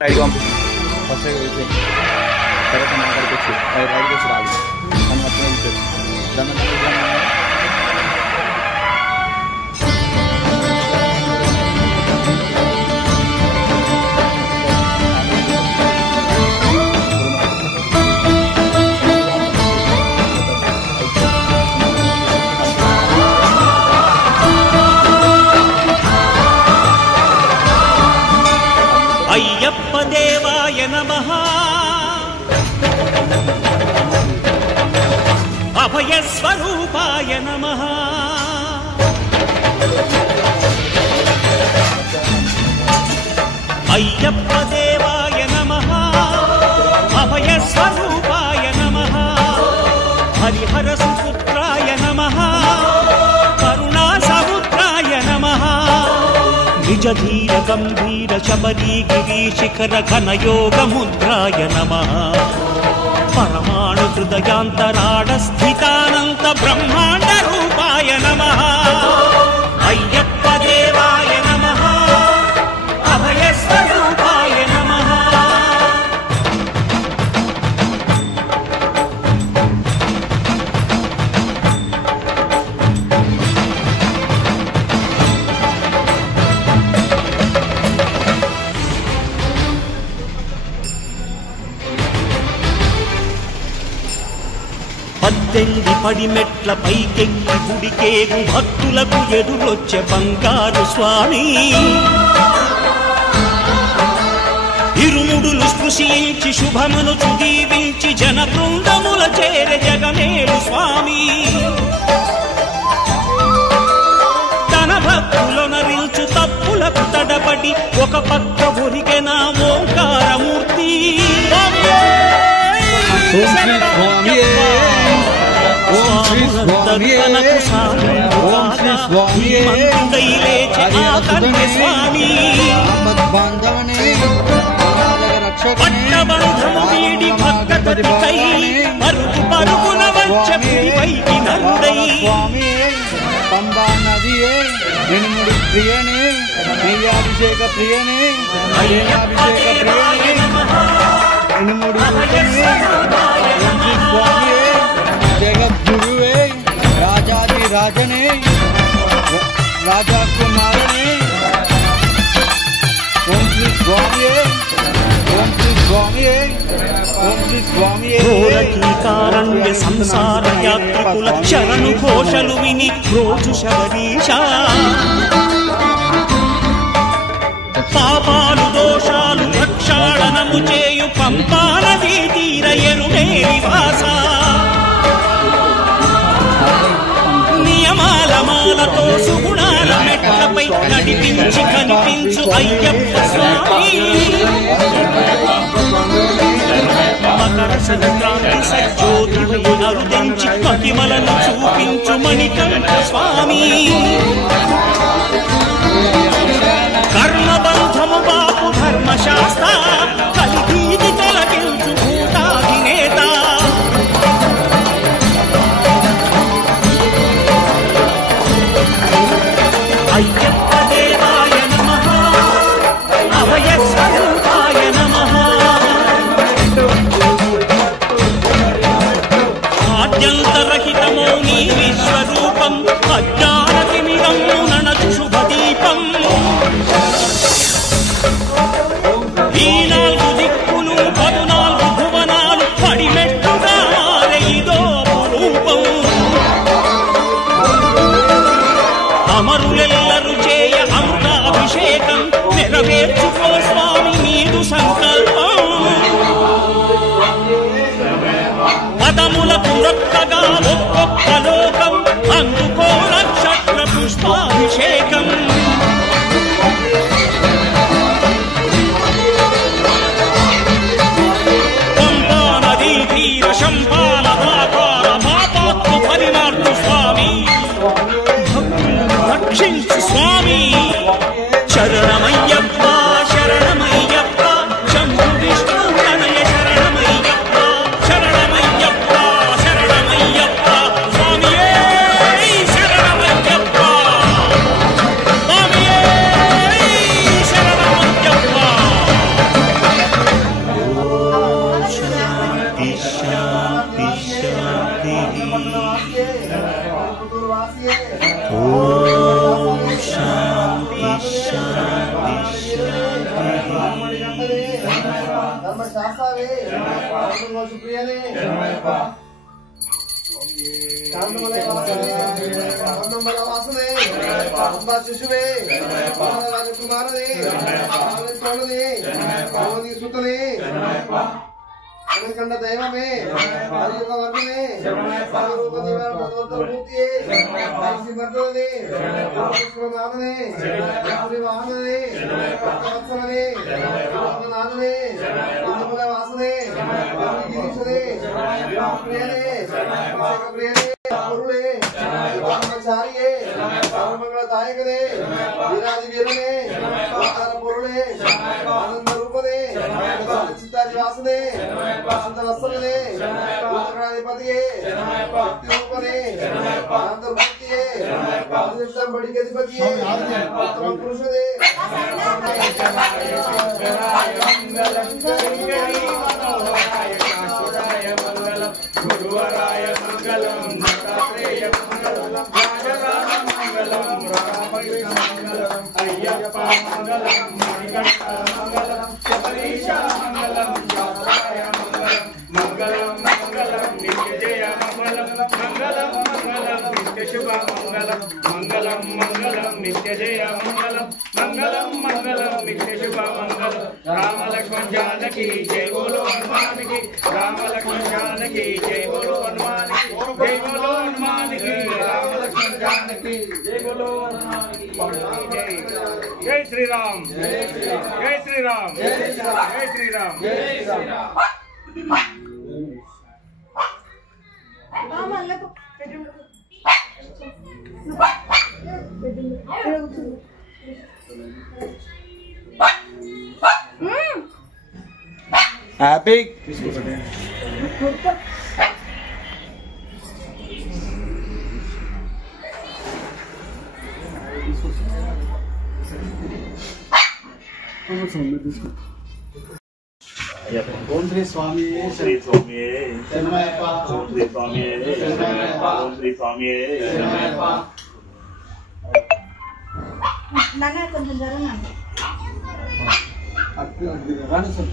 రైడ్కి పంపిస్తుంది ఫస్ట్ అయిపోయింది. తర్వాత నా అక్కడికి వచ్చి రైడ్కి వచ్చి రాదు నన్ను వచ్చిన వెళ్ళిపోయింది. దాన్ని అయ్యప్ప దేవాయ నమః అభయ స్వరూపాయ నమః అయ్యప్ప దేవాయ నమః అభయ స్వరూపాయ నమః హరిహర సుపుత్రాయ నమః కరుణా సముద్రాయ నమః నిజ ధీర గంభీర శబరీ గిరి శిఖర ఘన యోగ ముద్రాయ నమః పరమాణు హృదయాంతరాడ స్థితానంత బ్రహ్మాండ రూపాయ నమః అయ్యప్ప దేవాయ నమః అభయ స్వరూపాయ నమః పద్దెంది పడిమెట్ల పైకెక్కి గుడికేగు భక్తులకు ఎదురొచ్చే బంగారు స్వామి ఇరుముడులు స్పృశించి శుభమును చుదీవించి జన బృందముల చేర జగమేలు స్వామి తన భక్తులొనరించు తప్పులకు తడబడి ఒక పక్క ఒరిగెన ఓంకారమూర్తి పట్టబంధము వీడి భక్తతతికై పరుగు పరుగున వచ్చి నరుడై పంబా నదియే ఎనుముడి ప్రియనే నెయ్యాభిషేక ప్రియనే నెయ్యాభిషేక ప్రియనే ఎనుముడి స్వామియే జగద్గురువే రాజాది రాజనే రాజా కుమారనే ఓం శ్రీ స్వామియే ఓం శ్రీ స్వామియే ఓం శ్రీ స్వామియే కారణ్య సంసార యాత్రికుల శరణు ఘోషలు విని రోజు శబరీష పాపాలు దోషాలు ప్రక్షాళనము చేయు పంపా నదీ తీర ఎరుడే నివాస నియమాల మాలతో సుగుణాల మెట్లపై నడిపించి కనిపించు అయ్యప్ప స్వామి మకర సంక్రాంతి సజ్జోతివై అరుదించి మహిమలను చూపించు మణికంఠ స్వామి కర్మబంధము బాపు ధర్మశాస్త్ర కలిగీది తొలగించు భూతాధినేత అయ్యప్ప దేవాయ నమః అభయ స్వరూపాయ నమః ఆద్యంతరహితమో నీ విశ్వరూపం అజ్ఞానతిమిరము ననచు శుభదీప ధర్మదేవతనే ధర్మశాస్త్రావే సుప్రియనే శాంతమలయ వాసనే అంబా శిశువే రాజకుమారనే భగవతి సుతనే కండ దైవమే వర్ణనే మూర్తియే వర్ధనే నాథనే వాహననే వత్సలనే నాథనే ఇంద్రముల వాసనే గిరీశనే ప్రియనే ప్రియనే గురుడే బ్రహ్మచారియే సర్వమంగళదాయకనే వీరాది వీరనే పురుడే ఆనంద రూపనే చిత్తాదివాసనే వసంత వత్సలనే గణాధిపతియే భక్తి రూపనే ఆనందమూర్తియే బడి గతిపతియే పురుషదే గురువరాయ మంగళం దత్తాత్రేయ మంగళం రాజరామ మంగళం రామకృష్ణ మంగళం అయ్యప్ప మంగళం మణికంఠ మంగళం శబరీష మంగళం దాసాయ మంగళం మంగళం మంగళం నిత్య జయ మంగళం మంగళం మంగళం నిత్య శుభ మంగళం మంగళం మంగళం నిత్య జయ మంగళం మంగళం మంగళం నిత్య శుభ మంగళం రామ లక్ష్మణ జానకి జయ బోలో హనుమానికి రామ లక్ష్మణ జానకి జయ బోలో హనుమానికి జయ బోలో హనుమానికి రామ లక్ష్మణ జానకి జయ బోలో హనుమానికి జై శ్రీరామ్ జై శ్రీరామ్ జై శ్రీరామ్ జై శ్రీరామ్ హ్యాపీ ఓం శ్రీ స్వామి శ్రీ స్వామి శరణమయ్యప్ప ఓం శ్రీ స్వామి ఓం శ్రీ స్వామి నాన్న కొంచెం జరగండి రాని సార్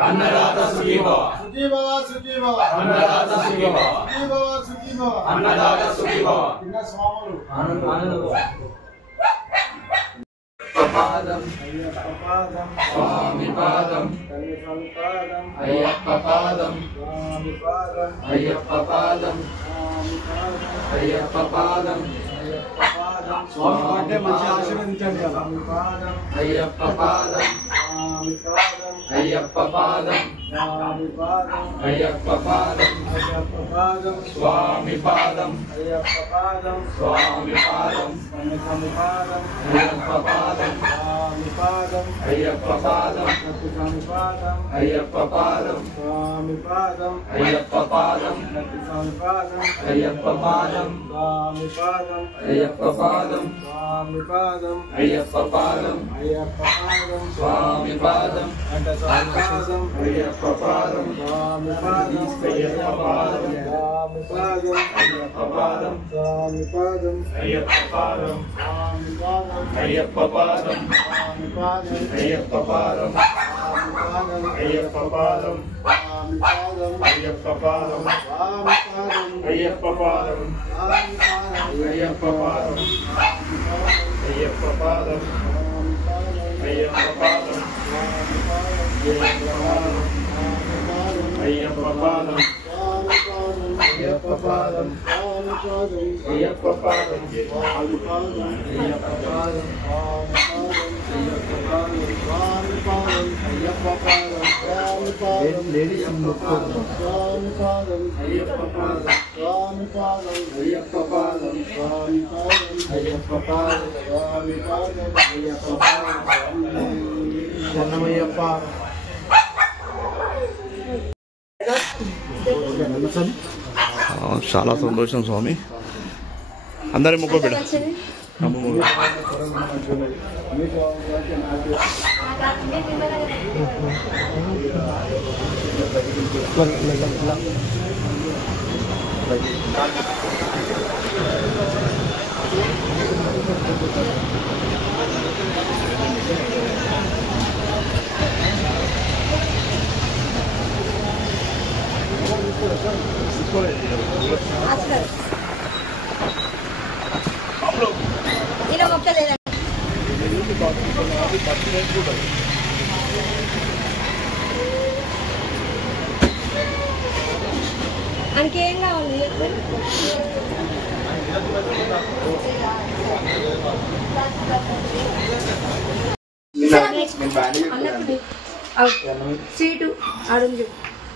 అన్నదాత సుఖీ భవ అన్నదాత సుఖీ భవ అన్నదాత సుఖీ భవ పాదం స్వామి పాదం అయ్యప్ప పాదం అయ్యప్ప పాదం అయ్యప్ప పాదం స్వామి అంటే మంచి ఆశీర్వదించండి కదా అయ్యప్ప పాదం అయ్యప్ప పాదం అయ్యప్ప పాదం స్వామి పాదం స్వామి పాదం అయ్యప్ప పాదం అయ్యప్ప పాదం అయ్యప్ప పాదం అయ్యప్ప పాదం అయ్యప్ప పాదం అయ్యప్ప పాదం అయ్యప్ప పాదం స్వామి పాదం అయ్యప్ప పాదం అయ్యప్ప పాదం అయ్యప్ప పాదం అయ్యప్ప పాదం అయ్యప్ప పాదం అయ్యప్ప పాదం అయ్యప్ప పాదం అయ్యప్ప పాదం అయ్యప్ప పాదం అయ్యప్ప పాదం అయ్యప్ప పాదం అయ్యప్ప పాదం అయ్యప్ప పాదం అయ్యప్ప పాదం అయ్యప్ప పాదం అయ్యప్ప పాదం లేడీస్ చాలా సంతోషం స్వామి. అందరి ముఖ బిడ్డ ఇంకేం కావాలి? సీటు అడుగు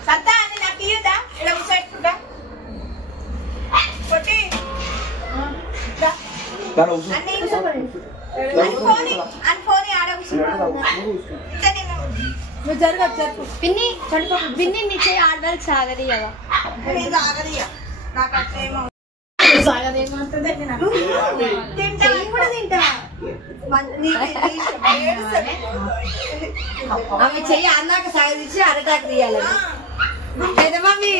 సత్తా అని నాకు ఇయ్యదా ఇలా కూర్చోట్టుకుంటా కొట్టి అన్నీ అనుకోని ఆడ నువ్వు జరగదు జరుపు పిన్ని చదువుకో పిన్ని నీ చేయి ఆడ వరకు సాగదీయవా ఆగదియా నాకు అట్లేమో తింటా కూడా తింటా ఆమె చెయ్యి అన్నాక సాగదీసి అరటాకు తీయాలని అయితే మమ్మీ